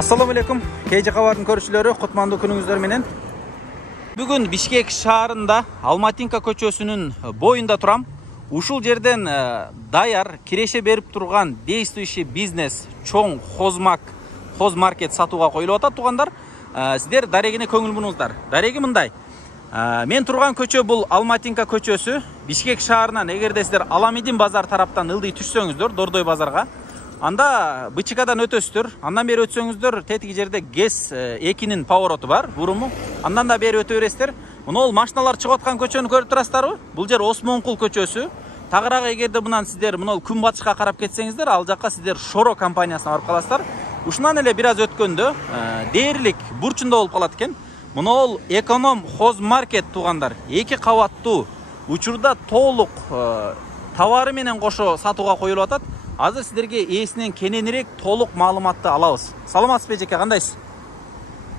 Assalamu alaikum. KJ Кабардын көрүүчүлөрү, кутмандуу күнүңүздөр менен. Бүгүн Бишкек шаарында Алматинка көчөсүнүн боюнда турам. Ушул жерден даяр киреше берип турган действующий бизнес чоң хозмаркет сатууга коюлуп атат туугандар. Сиздер дарегине көңүл буруңуздар. Дареги мындай. Мен турган көчө бул Алматинка көчөсү. Бишкек шаарынан эгерде сиздер Аламидин базар тараптан ылдый түшсөңүздөр, Дордой базарга, анда БЧКдан өтөсүздөр. Андан бери өтсөңүздөр, тетиги жерде ГЭС 2-нин повороту бар, буруму. Андан да бери өтө бересиздер. Мына ол машиналар чыгып аткан көчөнү көрүп турасыздарбы? Бул жер Осмонкул көчөсү. Тагыраагы эгерде мындан сиздер мына күн батышка карап кетсеңиздер, ал жакка сиздер Шоро компаниясына барып каласыздар. Ушундан эле бир аз өткөндө дээрлик бурчунда болуп калат экен. Мына ол эконом хозмаркет туугандар. 2 кабаттуу, учурда толук товары менен кошо сатууга коюлуп атат. Азыр сиздерге ээсинен кененирээк толук маалыматты алабыз. Саламатсызбы эжеке, кандайсыз?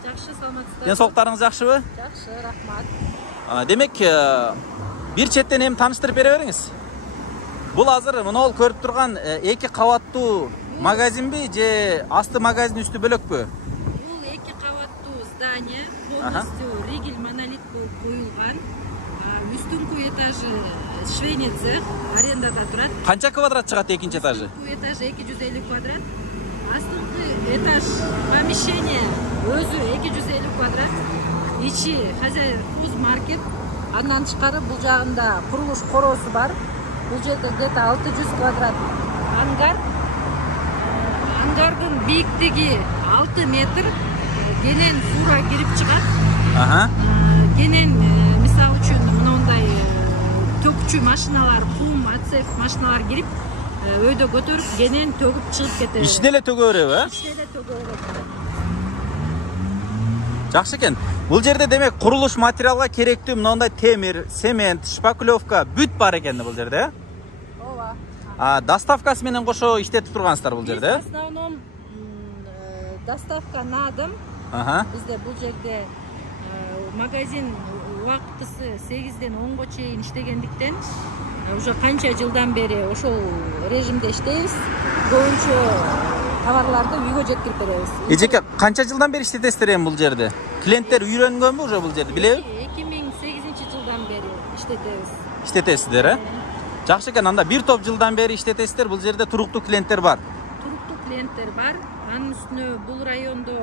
Жакшы, саламатсызбы. Ден соолуктарыңыз жакшыбы? Жакшы, рахмат. Демек, бир четтен эми тааныштырып бере бериңиз. Бул азыр мына ол көрүп турган 2 кабаттуу магазинби же асты магазин үстү бөлөкпү? Бул 2 кабаттуу здание, полностью ригель монолит болуп коюлган. Үстүнкү этажы швейный цех, арендада турат. Канча квадрат чыгат экинчи этажы? Үстүнкү этажы 250 квадрат. Астыңкы этаж помещение өзү 250 квадрат. Ичи хозмаркет. Андан тышкары бул жагында курулуш короосу бар. Бул жерде где-то 600 квадрат ангар. Ангардын бийиктиги 6 метр. Кенен суура кирип чыгат. Кенен мисалы үчүн мындай төгүчү машиналар, кум, ацеф машиналар кирип, өйдө көтөрүп, кенен төгүп чыгып кетет. Ичине эле төгө береби, э? Ичине эле төгө берет. Жакшы экен. Бул жерде демек курулуш материалга керектүү мындай темир, цемент, шпаклевка бүт бар экен бул жерде. Ооба. Доставкасы менен кошо иштетип тургансыздар бул жерде. В основном доставка на дом. Бизде бул жерде магазин убактысы 8ден 10го чейин иштегендиктен уже канча жылдан бери ошол режимде иштейбиз. Көбүнчө товарларды үйгө жеткирип беребиз. Эжеке, канча жылдан бери иштетесиздер эми бул жерде? Клиенттер үйрөнгөнбү уже бул жерде, билеби? 2008-жылдан бери иштетебиз. Иштетесиздер, э? Жакшы экен, анда бир топ жылдан бери иштетесиздер, бул жерде туруктуу клиенттер бар. Туруктуу клиенттер бар. Анын үстүнө бул райондо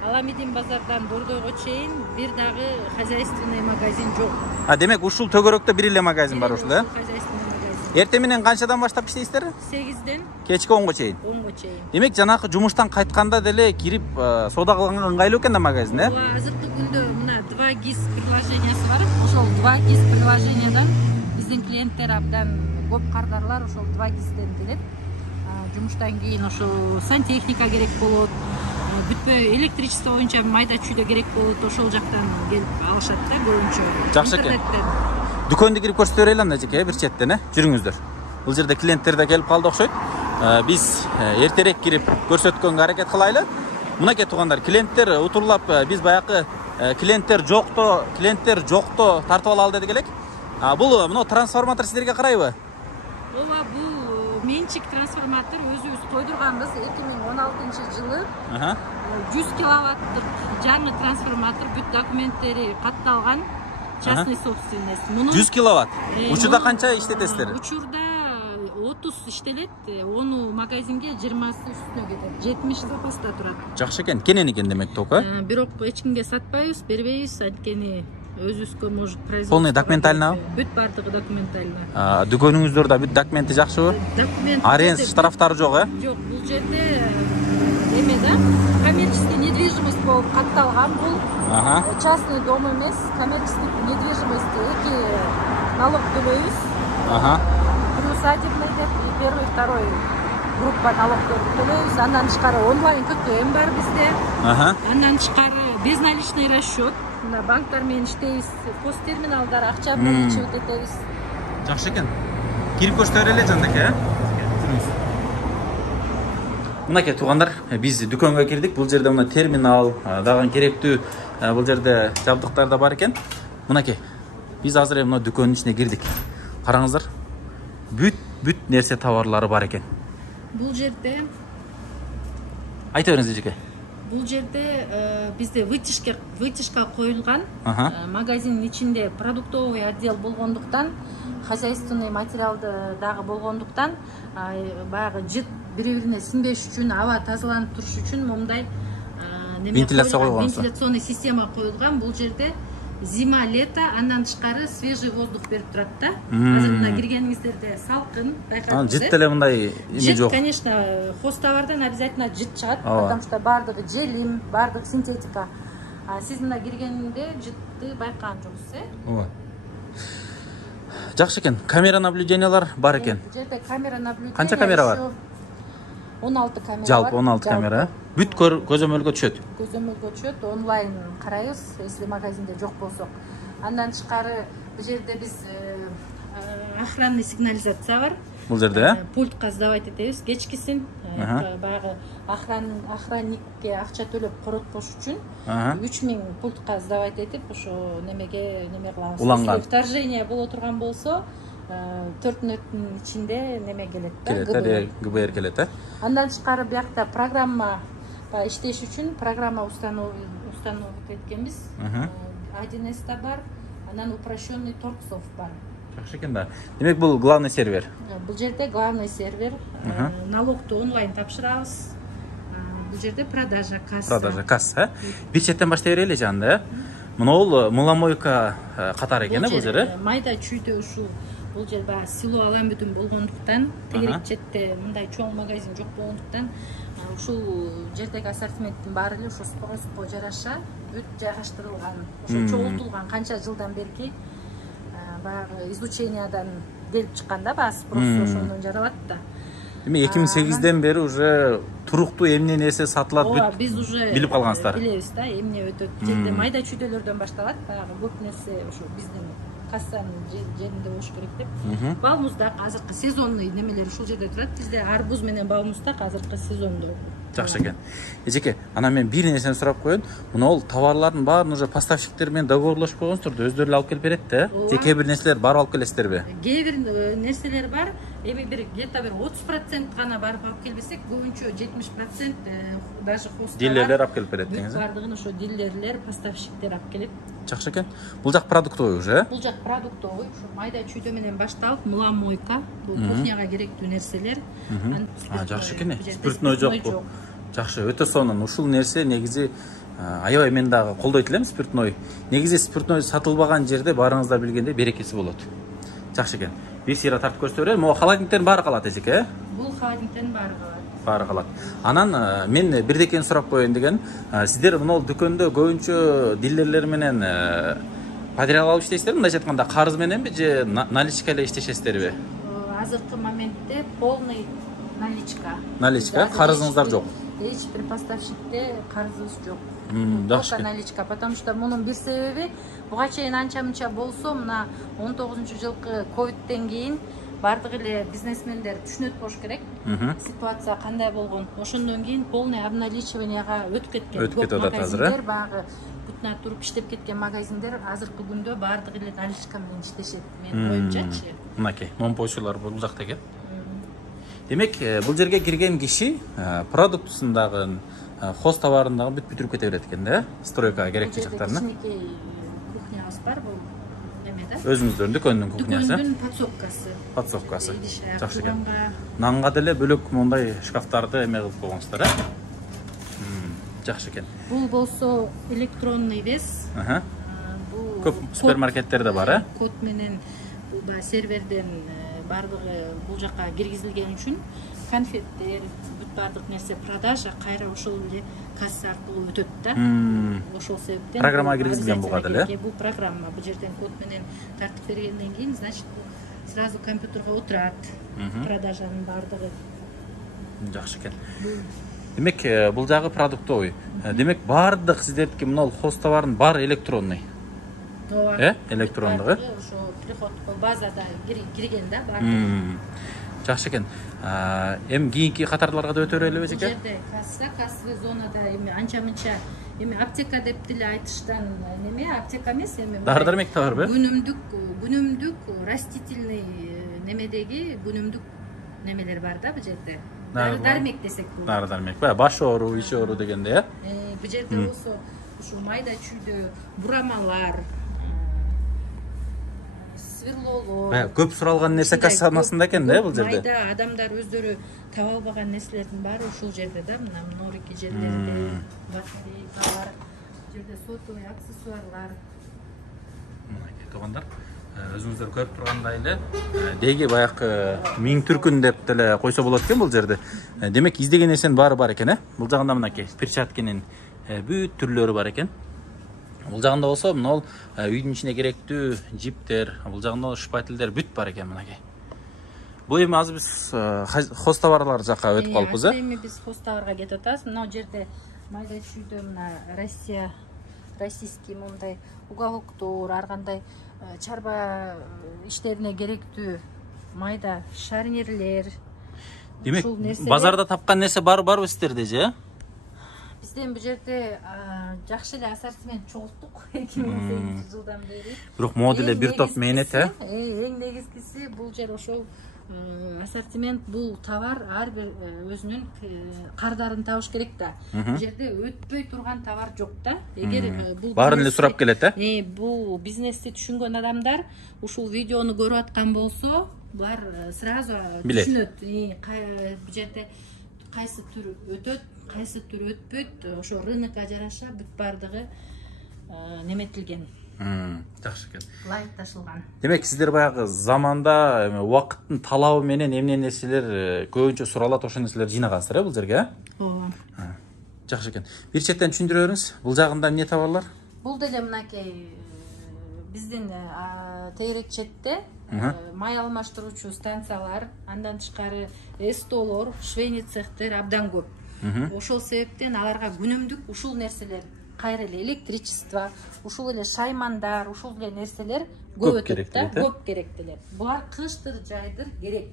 Аламидин базардан Дордойго чейин бир дагы хозяйственный магазин жок. Демек ушул төгөрөктө бир эле магазин бар ушул, э? Хозяйственный магазин. Эртең менен канчадан баштап иштейсиздер? 8ден кечки 10го чейин. 10го чейин. Демек жанагы жумуштан кайтканда деле кирип соода кылганга ыңгайлуу экен да магазин, э? Ооба, азыркы күндө мына 2GIS приложениясы бар. Ошол 2GIS приложениядан биздин клиенттер абдан көп кардарлар ошол 2GISден келет. Жумуштан кийин ошол сантехника керек болот. Бүтпөй электричество боюнча майда чүйдө керек болот, ошол жактан келип алышат да көбүнчө. Жакшы экен. Дүкөндү кирип көрсөтө берели анда эжеке, бир четтен, жүрүңүздөр. Бул жерде клиенттер да келип калды окшойт. Биз эртерээк кирип көрсөткөнгө аракет кылайлы. Мынакей туугандар, клиенттер утурлап биз баягы клиенттер жокто тартып алалы дедик элек. Бул мына трансформатор сиздерге карайбы? Ооба, бул менчик трансформатор өзүбүз койдурганбыз 2016-жылы. 100 киловаттык жаңы трансформатор, бүт документтери катталган, частный собственность. 100 киловатт. Учурда канча иштетесиздер? Учурда 30 иштелет, ону магазинге 20сы үстүнө кетет. 70 запаста турат. Жакшы экен, кенен экен демек ток, э? Бирок эч кимге сатпайбыз, бербейбиз, анткени өзүбүзгө может производство. Полный документально? Бүт бардыгы документально. Дүкөнүңүздөрдө бүт документи жакшыбы? Документ. Арест штрафтары жок, э? Жок, бул жерде эме да, коммерческий недвижимость болуп катталган бул. Частный дом эмес, коммерческий недвижимость 2 налог төлөйбүз. Приусадебный деп, первый, второй группа налогдорду төлөйбүз. Андан тышкары онлайн ККМ бар бизде. Андан тышкары безналичный расчет. Мына банктар менен иштейбиз, посттерминалдар, акча менен өтөтөбүз. Жакшы экен. Кирип көрсөтө берели жандык, э? Мынакей туугандар, биз дүкөнгө кирдик. Бул жерде мына терминал, дагы керектүү бул жерде жабдыктар да бар экен. Мынакей. Биз азыр мына дүкөнүн ичине кирдик. Караңыздар. Бүт нерсе товарлары бар экен. Бул жерде айта бериңиз эжеке. Бул жерде бизде вытяжка коюлган. Магазиндин ичинде продуктовый отдел болгондуктан, хозяйственный материалды дагы болгондуктан, баягы жыт бири-бирине сиңбеш үчүн, аба тазаланып туруш үчүн момундай вентиляционный система коюлган. Бул жерде зима, лето, андан тышкары свежий воздух берип турат да. Азыр мына киргениңиздерде салкын, байкадыңыз. Жыт деле мындай эме жок. Конечно, хозтовардан обязательно жыт чыгат, потому что бардыгы желим, бардыгы синтетика. А сиз мына киргенде жытты байкаган жоксуз, Ооба. Жакшы экен. Камера наблюдениялар бар экен. Бул жерде камера наблюдения. Канча камера бар? 16 камера бар. Жалпы 16 камера. Бүт көзөмөлгө түшөт. Көзөмөлгө түшөт, онлайн карайбыз, если магазинде жок болсок. Андан тышкары бул жерде биз охранный сигнализация бар. Бул жерде, Пультка сдавать этебиз кечкисин. Баягы охранникке акча төлөп коротпош үчүн 3000 пультка сдавать этип, ошо неме кылабыз. Уланган. Вторжение боло турган болсо, 4 мүнөттүн ичинде неме келет да, ГБР келет, Андан тышкары биякта программа иштеш үчүн программа установить эткенбиз. 1С да бар, анан упрощенный торксов бар. Жакшы экен да. Демек бул главный сервер. Бул жерде главный сервер, налогду онлайн тапшырабыз. Бул жерде продажа касса. Бир четтен баштай берели жанында, Мына муламойка катары экен, бул жерде. Майда чүйдө ушул бул жер баягы сило алам бүтүн болгондуктан, тегерек четте мындай чоң магазин жок болгондуктан, ушул жердеги ассортименттин баары эле ушу спо жараша бүт жайгаштырылган, ошо чогултулган канча жылдан берки баягы изучениядан келип чыкканда баягы спрос ошондон жаралат да. Демек 2008ден бери уже туруктуу эмне нерсе сатылат бүт биз уже билип калгансыздар. Билебиз да, эмне өтөт. Жерде майда чүйдөлөрдөн башталат, баягы көп нерсе ошо биздин кассанын жеринде болуш керек деп. Балмуз да азыркы сезонный немелер ушул жерде турат. Бизде арбуз менен балмуз да азыркы сезондо. Жакшы экен. Эжеке, анан мен бир нерсени сурап коеюн. Мына товарлардын баарын уже поставщиктер менен договорлошуп койгонсуздар, өздөрү эле алып келип берет да. Же кээ бир нерселер барып алып келесиздерби? Кээ бир нерселер бар. Эми бир где-то бир 30% гана барып алып келбесек, көбүнчө 70% даже хостар. Дилерлер алып келип берет деңиз. Бардыгын ошо дилерлер, поставщиктер алып келет. Жакшы экен. Бул жак продуктовый уже. Бул жак продуктовый, ушу майда чүйдө менен башталып, муламойка, бул кухняга керектүү нерселер. Жакшы экен. Спиртной жок. Жакшы, өтө сонун. Ушул нерсе негизи аябай мен дагы колдойт элем спиртной. Негизи спиртной сатылбаган жерде барыңыздар билгендей берекеси болот. Жакшы экен. Бир сыйра тартып көрсөтө берели. Могу холодильниктердин баары калат эжеке, Бул холодильниктердин баары калат. Баары калат. Анан мен бирдекени сурап коеюн деген, сиздер мына дүкөндө көбүнчө дилерлер менен материал алып иштейсиздерби? Мындайча айтканда карыз мененби же наличка эле иштешесиздерби? Азыркы моментте полный наличка. Наличка, карызыңыздар жок. Эч бир поставщикте карызыбыз жок. Жакшы. Наличка, потому что мунун бир себеби буга чейин анча-мынча болсо, мына 19-жылкы ковидтен кийин бардык эле бизнесмендер түшүнөт болуш керек. Ситуация кандай болгон. Ошондон кийин полный обналичиванияга өтүп кеткен. Өтүп кетип атат азыр. Багы бүтүнө туруп иштеп кеткен магазиндер азыркы күндө бардык эле наличка менен иштешет. Мен оюмчачы. Мынакей, момпойчулар бул жакта экен. Демек, бул жерге кирген киши продуктусундагы, хоз товарындагы бүт бүтүрүп кете берет экен да, стройкага керектүү жактарына. Кичинекей кухнябыз бар бул немеде. Өзүңүздөрдүн дүкөндүн кухнясы. Дүкөндүн подсобкасы. Жакшы экен. Нанга деле бөлөк мондай шкафтарды эме кылып койгонсуздар, Жакшы экен. Бул болсо электронный вес. Бул Көп супермаркеттерде бар, Код менен бул серверден бардыгы бул жака киргизилген үчүн конфеттер, бүт бардык нерсе продажа кайра ошол эле касса аркылуу өтөт да. Ошол себептен программа киргизилген буга деле. Бул программа бул жерден код менен тартып бергенден кийин, значит, сразу компьютерге отурат. Продажанын бардыгы. Жакшы экен. Демек, бул жагы продуктовый. Демек, бардык сиздердики мына хоз товардын баары электронный. Электрондугу. Ошо приход базада кирген да баары. Жакшы экен. Эми кийинки катарларга да өтө берелиби эжеке? Бул жерде кассовый зонада эми анча-мынча эми аптека деп деле айтыштан неме, аптека эмес, эми дары-дармек да барбы? Күнүмдүк растительный немедеги күнүмдүк немелер бар да бул жерде. дары дармек десек болот. Дары дармек. Баш оору, ич оору дегенде, э? Бул жерде болсо ушу майда чүйдө бурамалар, сверлолор. Көп суралган нерсе кассанасында экен да бул жерде. Майда адамдар өздөрү таба албаган нерселердин баары ушул жерде да, мына Норики жерлеринде батарейкалар, жерде сотовый аксессуарлар. Мынакей туугандар, өзүңүздөр көрүп тургандай эле, деги баягы миң түркүн деп деле койсо болот экен бул жерде. Демек издеген нерсенин баары бар экен, э? Бул жагында мынакей перчатканын бүт түрлөрү бар экен. Бул жагында болсо, мына үйдүн ичине керектүү жиптер, бул жагында шпательдер бүт бар экен мынакей. Бул эми азыр биз хозтоварлар жакка өтүп калыппыз, э? Эми биз хозтоварга кетип атабыз. Мына жерде майда чүйдө мына российский мындай уголоктор, ар кандай чарба иштерине керектүү майда шарнирлер. Демек, базарда тапкан нерсе барбы сиздерде же, э? Бизден бул жерде жакшы эле ассортимент чогулттук 2008 жылдан бери. Бирок моделе бир топ мээнет, э? Эң негизгиси бул жер ошол ассортимент, бул товар ар бир өзүнүн кардарын табыш керек да. Бул жерде өтпөй турган товар жок да. Эгер бул баарын эле сурап келет, э? Бул бизнести түшүнгөн адамдар ушул видеону көрүп аткан болсо, булар сразу түшүнөт. Бул жерде кайсы түр өтөт, кайсы түр өтпөйт, ошо рынокко жараша бүт бардыгы неметилген. Жакшы экен. Лайкташылган. Демек, сиздер баягы заманда убакыттын талабы менен эмне нерселер көбүнчө суралат, ошол нерселерди жыйнагансыздар, э, бул жерге, э? Ооба. Жакшы экен. Бир четтен түшүндүрө бериңиз. Бул жагында эмне товарлар? Бул деле мынакей биздин тегерек четте май алмаштыруучу станциялар, андан тышкары эстолор, швейный цехтер абдан көп. Ошол себептен аларга күнүмдүк ушул нерселер, кайра эле электричество, ушул эле шаймандар, ушул эле нерселер көп өтөт да, көп керектелер. Булар кыштыр, жайдыр керек.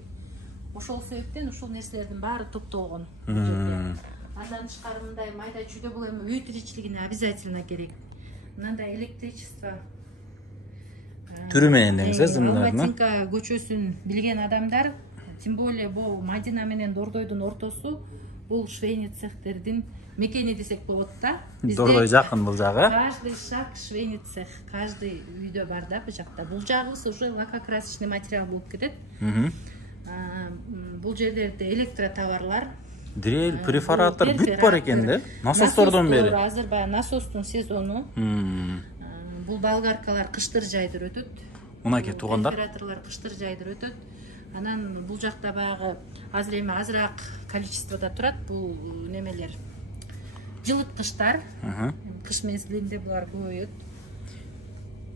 Ошол себептен ушул нерселердин баары топтолгон. Андан тышкары мындай майда чүйдө бул эми үй тиричилигине обязательно керек. Мындай электричество түрү менен деңиз, э, зымдарына. Алматинка көчөсүн билген адамдар, тем более бул Мадина менен Дордойдун ортосу, бул швейный цехтердин мекени десек болот да. Дордой жакын бул жагы. Каждый шаг швейный цех, каждый үйдө бар да бул жакта. Бул жагыбыз уже лакокрасочный материал болуп кетет. Бул жерлерде электротоварлар, дрель, перфоратор бүт бар экен да. Насостордон бери. Азыр баягы насостун сезону. Бул болгаркалар кыштыр жайдыр өтөт. Мынакей туугандар. Перфораторлор кыштыр жайдыр өтөт. Анан бул жакта баягы азыр эми азыраак количествода турат бул немелер. Жылыткычтар. Кыш мезгилинде булар көбөйөт.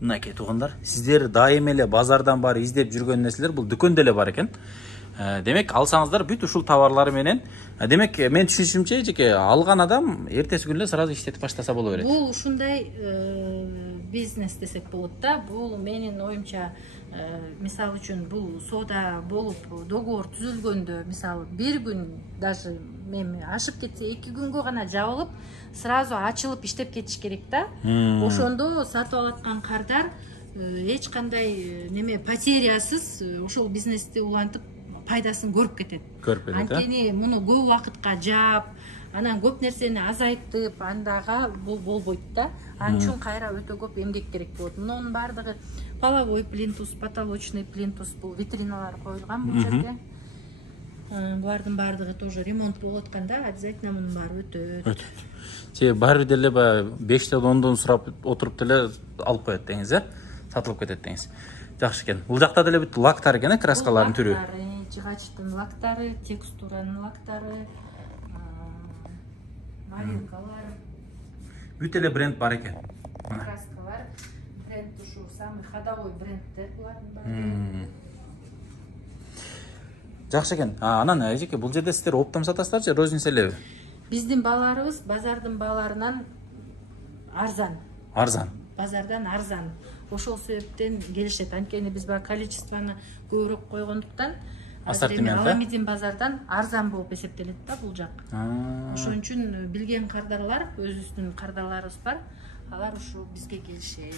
Мынакей туугандар, сиздер дайым эле базардан баары издеп жүргөн нерселер бул дүкөндө эле бар экен. Демек, алсаңыздар бүт ушул товарлары менен. Демек, мен түшүнүшүмчө, жеке алган адам эртеси күнү эле сразу иштетип баштаса боло берет. Бул ушундай бизнес десек болот да. Бул менин оюмча, мисалы үчүн бул соода болуп договор түзүлгөндө, мисалы бир күн, даже мен ашып кетсе 2 күнгө гана жабылып, сразу ачылып иштеп кетиш керек да. Ошондо сатып алаткан кардар эч кандай неме потерясыз ошол бизнести улантып пайдасын көрүп кетет. Анткени муну көп убакытка жаап, анан көп нерсени азайтып, андага бул болбойт да. Анын үчүн кайра өтө көп эмгек керек болот. Мунун бардыгы половой плинтус, потолочный плинтус, бул витриналар коюлган бул жерде. Булардын бардыгы тоже ремонт болуп атканда обязательно мунун баары өтөт. Же баары деле 5 10дон сурап отуруп деле алып коет деңиз, э? Сатылып кетет деңиз. Жакшы экен. Бул жакта деле бүт лактар экен, краскалардын түрү. Жыгачтын лактары, текстуранын лактары, малинкалар. Бүт эле бренд бар экен. Краскалар, бренд ушу самый ходовой брендтер булардын баары. Жакшы экен. Анан эжеке бул жерде сиздер оптом сатасыздар же розница элеби? Биздин бааларыбыз базардын бааларынан арзан. Арзан. Базардан арзан. Ошол себептен келишет. Анткени биз баа количествону көбүрөөк койгондуктан ассортимент Аламидин базардан арзан болуп эсептелет да бул жак. Ошон үчүн билген кардарлар, өзүбүздүн кардарларыбыз бар, алар ушу бизге келишет.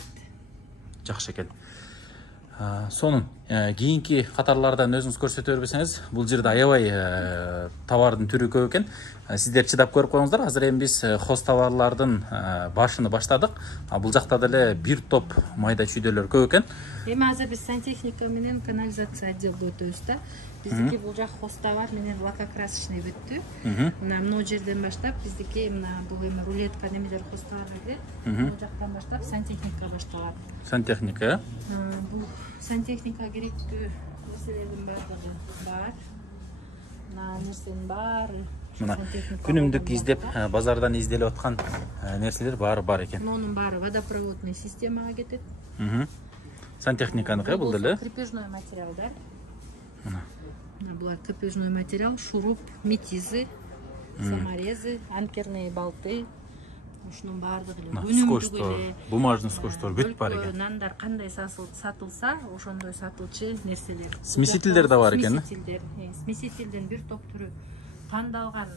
Жакшы экен. Сонун кийинки катарлардан өзүңүз көрсөтө берсеңиз, бул жерде аябай товардын түрү көп экен. Сиздер чыдап көрүп коюңуздар. Азыр эми биз хоз товарлардын башыны баштадык. Бул жакта деле бир топ майда чүйдөлөр көп экен. Эми азыр биз сантехника менен канализация отделде өтөбүз да. Биздики бул жак хоз товар менен лакокрасочный бүттү. Мына могу жерден баштап биздики мына бул эми рулетка немелер хоз товарга кирет. Бул жактан баштап сантехника башталат. Сантехника, Бул сантехника керектүү нерселердин баардыгы бар. Мына нерсенин баары мына күнүмдүк издеп базардан изделип аткан нерселер баары бар экен. Мунун баары водопроводный системага кетет. Сантехниканыкы бул деле. Крепежной материал, да? Булар крепежной материал, шуруп, метизы, саморезы, анкерные болты. Ушунун баардыгы скотчтор, бумажный скотчтор бүт бар экен. Нандар кандай сатылса, ошондой сатылчу нерселер. Смесителдер да бар экен. Смесителден бир топ түрү кандалган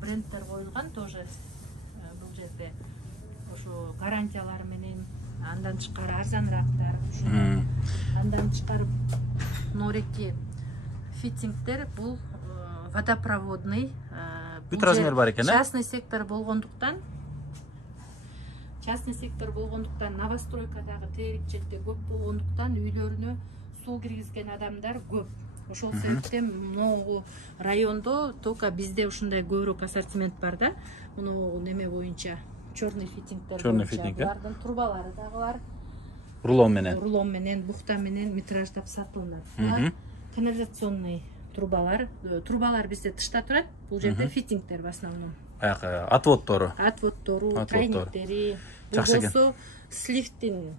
брендтер коюлган тоже бул жерде. Ошо гарантиялар менен андан тышкары арзаныраактар. Андан тышкары нореки фитингдер бул водопроводный. Бүт размер бар экен, Частный сектор болгондуктан новостройкадагы терикчиликте көп болгондуктан үйлөрүнө суу киргизген адамдар көп. Ошол себептен могу райондо только бизде ушундай көбүрөөк ассортимент бар да. Муну неме боюнча черный фитингдер боюнча булардын трубалары дагы бар. Рулон менен, бухта менен метраждап сатылат. Канализационный трубалар бизде тышта турат. Бул жерде фитингдер в основном. Отводтору, тройниктери, болбосо сливтин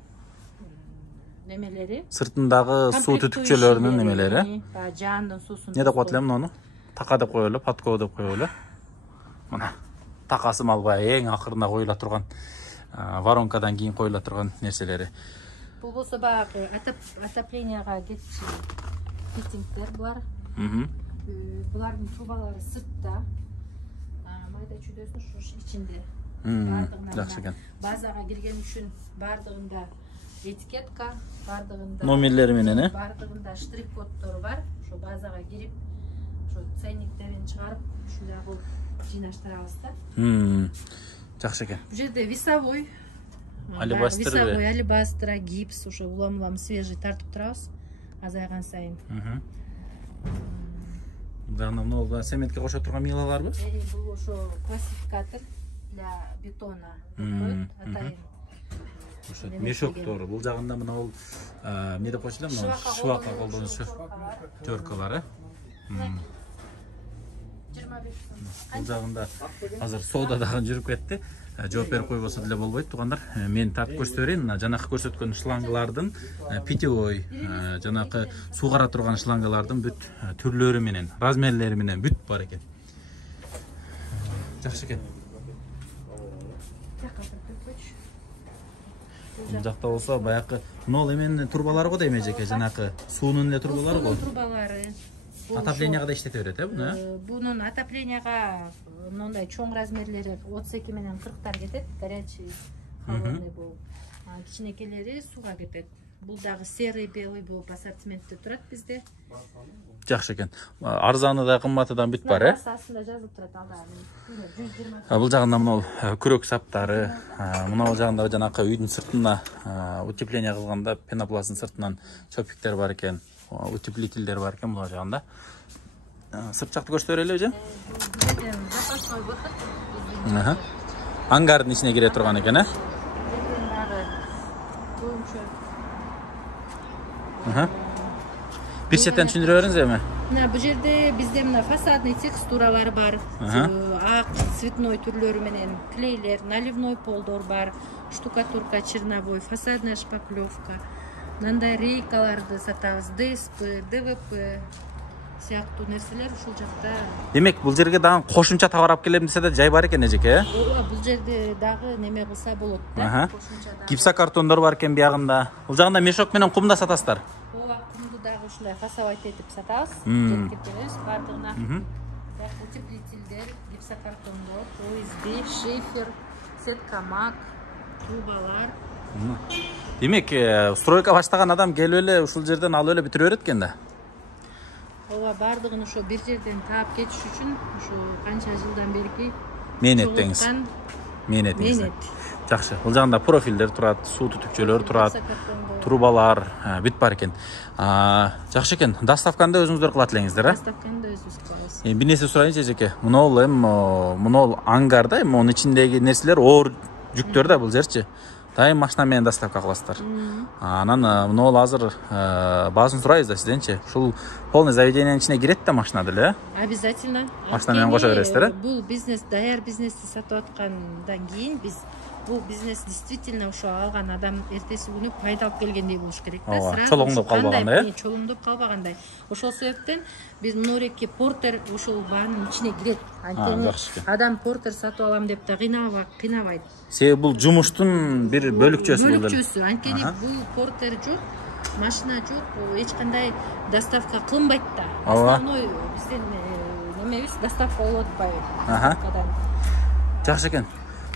немелери. Сыртындагы суу түтүкчөлөрүнүн немелери. Жаандын суусун. Не деп коет эле муну? Така деп коелу, подкова деп коелу. Мына такасы малбай эң акырына коюла турган, воронкадан кийин коюла турган нерселери. Бул болсо баягы отопленияга кетчү фитингдер булар. Булардын трубалары сыртта. Майда чүйдөсүн ушу ичинде. Жакшы экен. Базага кирген үчүн баардыгында этикетка, баардыгында номерлери менен, баардыгында штрих-коддору бар. Ошо базага кирип, ошо ценниктерин чыгарып, ушундай кылып жыйнаштырабыз да. Жакшы экен. Бул жерде весовой, алебастра, гипс, ошо улам свежий тартып турабыз азайган сайын. Дагы мына цементке кошо турган милаларбы? Бул ошо классификатор для бетона. Атайын. Ошо мешоктор. Бул жагында мына бул эмне деп коечу эле, мына шыбакка колдонуучу жоркалары. 25 сом. Бул жагында азыр соода дагы жүрүп кетти. Жооп берип койбосо деле болбойт, туугандар. Мен тартып көрсөтө берейин. Жанакы көрсөткөн шлангалардын питьевой, жанакы суу кара турган шлангалардын бүт түрлөрү менен, размерлери менен бүт бар экен. Жакшы экен. Бул жакта болсо баягы нол эменин турбалары го дейм эжеке, жанакы суунун эле турбалары го. Турбалары. Отопленияга да иштете берет, буну? Бунун отопленияга мындай чоң размерлери 32 менен 40тар кетет, горячий, холодный болуп. Кичинекелери сууга кетет. Бул дагы серый, белый болуп ассортиментте турат бизде. Жакшы экен. Арзаны да кымбатыдан бүт бар, Астында жазылып турат алда. 120. Бул жагында мына күрөк саптары, мына жагында жанакы үйдүн сыртына утепление кылганда пенопластын сыртынан чөпүктөр бар экен. Утеплителдер бар экен мына жагында. Сырт жакты көрсөтө берели же? Запасной выход. Ангардын ичине кире турган экен, Бир четтен түшүндүрө бериңиз эми. Мына бул жерде бизде мына фасадный текстуралар бар. Ак, цветной түрлөрү менен клейлер, наливной полдор бар, штукатурка, черновой, фасадная шпаклевка. Мындай рейкаларды сатабыз, ДСП, ДВП сыяктуу нерселер ушул жакта. Демек, бул жерге дагы кошумча товар алып келем десе да жай бар экен эжеке, Ооба, бул жерде дагы неме кылса болот да. Гипсокартондор бар экен биягында. Бул жагында мешок менен кум да сатасыздар. Ооба, кумду дагы ушундай фасовать этип сатабыз. Кеткенбиз бардыгына. Утеплителдер, гипсокартондор, ОСБ, шифер, сетка мак, трубалар. Демек, стройка баштаган адам келип эле ушул жерден алып эле бүтүрө берет экен да. Ооба, бардыгын ошо бир жерден таап кетиш үчүн ушу канча жылдан берки Мээнеттеңиз. Мээнетиңиз. Жакшы. Бул жагында профилдер турат, суу түтүкчөлөр турат, трубалар, бүт бар экен. Жакшы экен. Доставканы да өзүңүздөр кылат элеңиздер, а? Доставканы да өзүбүз кылабыз. Bir nesi sorayın Ceceke. Munol angarda, onun içindeki nesiler oğur жүктөр да бул жерчи. Дайым машина менен доставка кыласыздар. Анан munol азыр баазын сурайбыз да сизденчи. Ушул полный заведениянын ичине кирет да машина деле, э? Обязательно. Машина менен кошо бересиздер, э? Бул бизнес, даяр бизнести сатып аткандан кийин биз бул бизнес действительно ошо алган адам эртеси күнү пайда алып келгендей болуш керек да. Ооба, чолоңдоп калбагандай, э? Чолоңдоп калбагандай. Ошол себептен биз мынореки портер ушул баанын ичине кирет. Анткени адам портер сатып алам деп да кыйнабайт. Себеби бул жумуштун бир бөлүкчөсү бул. Бөлүкчөсү. Анткени бул портер жок, машина жок, эч кандай доставка кылынбайт да. Основной бизден немебиз доставка болуп атпайбы. Жакшы экен.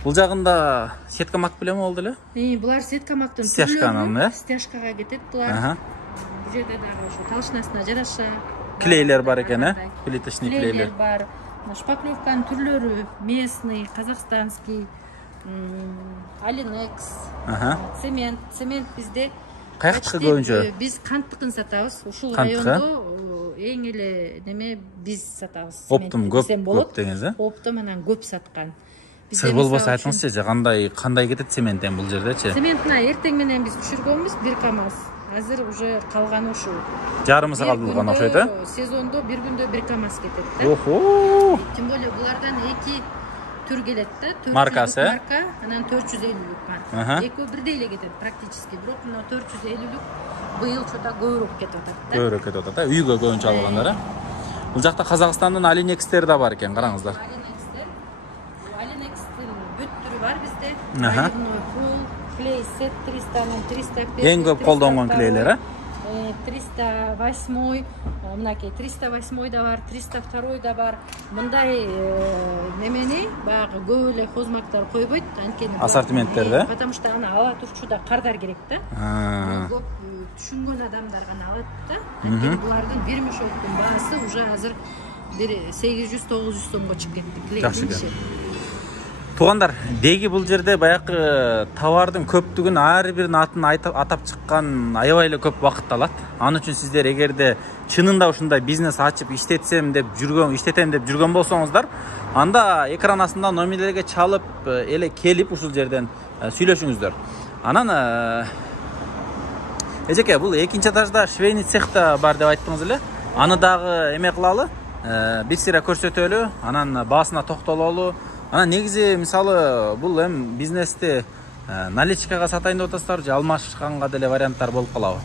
Бул жагында сетка мак белем болду эле? Булар сетка мактын түрлөрү, стяжкага кетет булар. Бул жерде дагы ошо талшнасына жараша. Клейлер бар экен, э? Плиточный клейлер бар. Шпаклевканын түрлөрү местный, казакстанский, Алинекс, цемент. Цемент бизде каяктыкы көбүнчө? Биз канттыкын сатабыз. Ушул райондо эң эле неме биз сатабыз. Оптум көп дегенсиз, э? Оптум анан көп саткан. Сыр болбосо айтыңызчы, кандай кетет цементтен бул жердечи? Цементна эртең менен биз түшүргөнбүз 1 КАМАЗ. Азыр уже калганы ушул. Жарымысы калдылган окшойт, э? Сезондо бир күндө 1 КАМАЗ кетет да. Охо! Тем более булардан 2 түр келет да. Маркасы, э? Марка, анан 450-лүк бар. Экөө бирдей эле кетет практически. Бирок мына 450-лүк быйыл чота көбүрөөк кетип атат да. Көбүрөөк кетип атат, э? Үйгө көбүнчө алгандар, э? Бул жакта Казакстандын Алинекстери да бар экен, караңыздар. Алинекстин бүт түрү бар бизде. Наливной пул, клей сет 300-нан 305. Эң көп колдонгон клейлер, э? 308, мынакей 308 да бар, 302 да бар. Мындай немени баягы көп эле хозмактар койбойт, анткени ассортименттерде, потому что аны ала турчуда кардар керек да. Көп түшүнгөн адамдар гана алат да. Анткени булардын бир мешоктун баасы уже азыр 800-900 сомго чыгып кетти. Жакшы экен. Туугандар, деги бул жерде баягы товардын көптүгүн ар биринин атын атап чыккан аябай эле көп убакыт алат. Анын үчүн сиздер эгерде чынында ушундай бизнес ачып иштетем деп жүргөн болсоңуздар, анда экран астында номерлерге чалып эле келип ушул жерден сүйлөшүңүздөр. Анан Эжеке, бул экинчи этажда швейный цехта бар деп айттыңыз эле. Аны дагы эме кылалы, бир сыйра көрсөтөлү, анан баасына токтололу. Анан негизи мисалы бул бизнести наличкага сатайын деп атасыздар же алмашканга деле варианттар болуп калабы?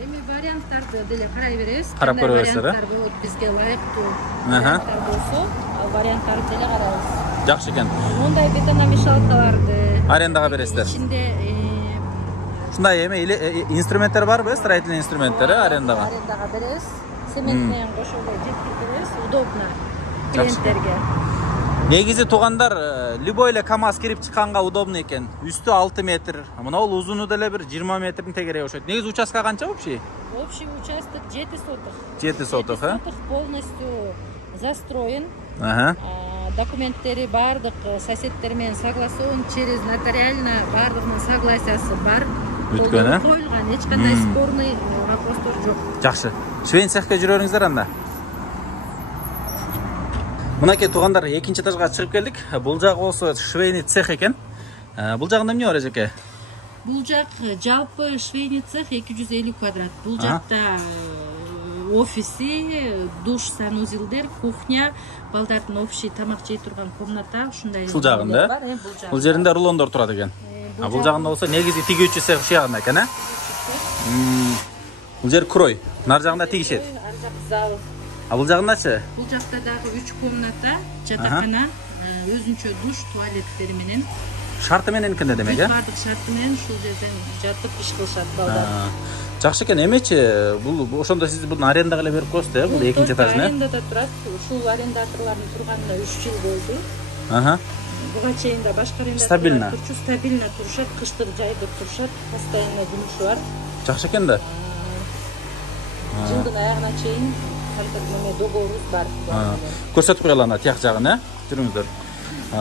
Эми варианттарды деле карай беребиз. Карап көрөбүз, варианттар болот бизге ылайыктуу варианттар болсо, ал варианттарды деле карайбыз. Жакшы экен. Мондай бетономешалкаларды арендага бересиздер. Ичинде ушундай инструменттер барбы? Строительный инструменттер арендага? Арендага беребиз. Цемент менен кошо эле жеткирип беребиз. Удобно клиенттерге. Негизи туугандар, любой эле КАМАЗ кирип чыкканга удобно экен. Үстү 6 метр. Мына бул узуну деле бир 20 метрдин тегереги окшойт. Негизи участка канча вообще? Общий участок 7 соток. 7 соток, а? Полностью застроен. Документтери бардык соседтер менен согласован, через нотариально бардыгынын согласиясы бар. Бүткөн, коюлган, эч кандай спорный вопростор жок. Жакшы. Швейн цехке жүрөрүңүздөр анда. Мынакей туугандар, экинчи этажга чыгып келдик. Бул жак болсо швейный цех экен. Бул жагында эмне бар эжеке? Бул жак жалпы швейный цех 250 квадрат. Бул жакта офиси, душ, санузелдер, кухня, балдардын общий тамак жей турган комната, ушундай. Бул жагында, бул жеринде рулондор турат экен. Бул жагында болсо негизи тигүүчү цех ушул жагында экен, э? Бул жер крой. Нар жагында тигишет. Ар жак зал. Бул жагындачы? Бул жакта дагы 3 комната, жатакана, өзүнчө душ, туалеттери менен. Шарты менен кенде демек, э? Бардык шарты менен ушул жерден жатып иш кылышат балдар. Жакшы экен, эмечи бул ошондо сиз бун арендага эле берип коесуз, э? Бул экинчи этажны. Арендада турат. Ушул арендаторлордун турганына 3 жыл болду. буга чейин да башка арендатор Стабильно. турчу, стабильно турушат, кыштыр жайдып турушат, постоянно жумушу бар. Жакшы экен да. Жылдын аягына чейин договорубуз бар. Көрсөтүп коелу ана тияк жагын, жүрүңүздөр.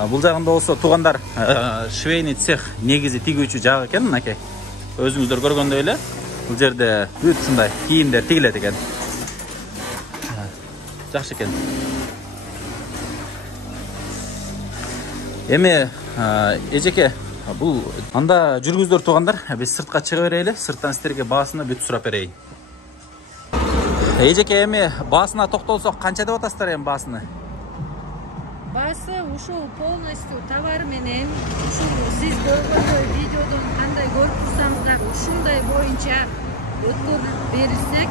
Бул жагында болсо туугандар швейный цех негизи тигүүчү жак экен, мынакей. Өзүңүздөр көргөндөй эле бул жерде бүт ушундай кийимдер тигилет экен. Жакшы экен. Эми эжеке, бул анда жүргүздөр туугандар, биз сыртка чыга берели, сырттан сиздерге баасына бүт сурап берейин. Эжеке, эми баасына токтолсок канча деп атасыздар эми баасыны? Баасы ушул полностью товар менен, ушул сиз көргөндөй видеодон кандай көрүп турсаңыз дагы ушундай боюнча өткөрүлүп берилсек,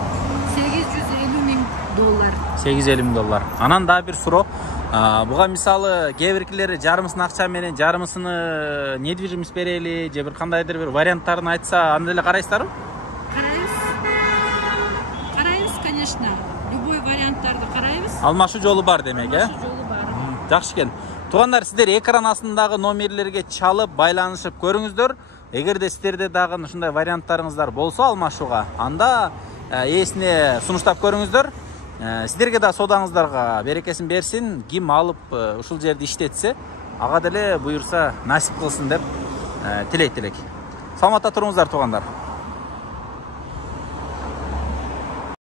$850,000. $850,000. Анан дагы бир суроо. Буга мисалы кээ биркилери жарымысын акча менен, жарымысыны недвижимость берели, же бир кандайдыр бир варианттарын айтса, анда эле карайсыздарбы? Карайбыз, конечно. Любой варианттарды карайбыз. Алмашуу жолу бар демек, Алмашуу жолу бар. Жакшы экен. Туугандар, сиздер экран астындагы номерлерге чалып, байланышып көрүңүздөр. Эгерде сиздерде дагы ушундай варианттарыңыздар болсо алмашууга, анда ээсине сунуштап көрүңүздөр. Сиздерге да содаңыздарга берекесин берсин. Ким алып ушул жерди иштетсе, ага деле буюрса насип кылсын деп тилейт элек. Саламатта туруңуздар туугандар.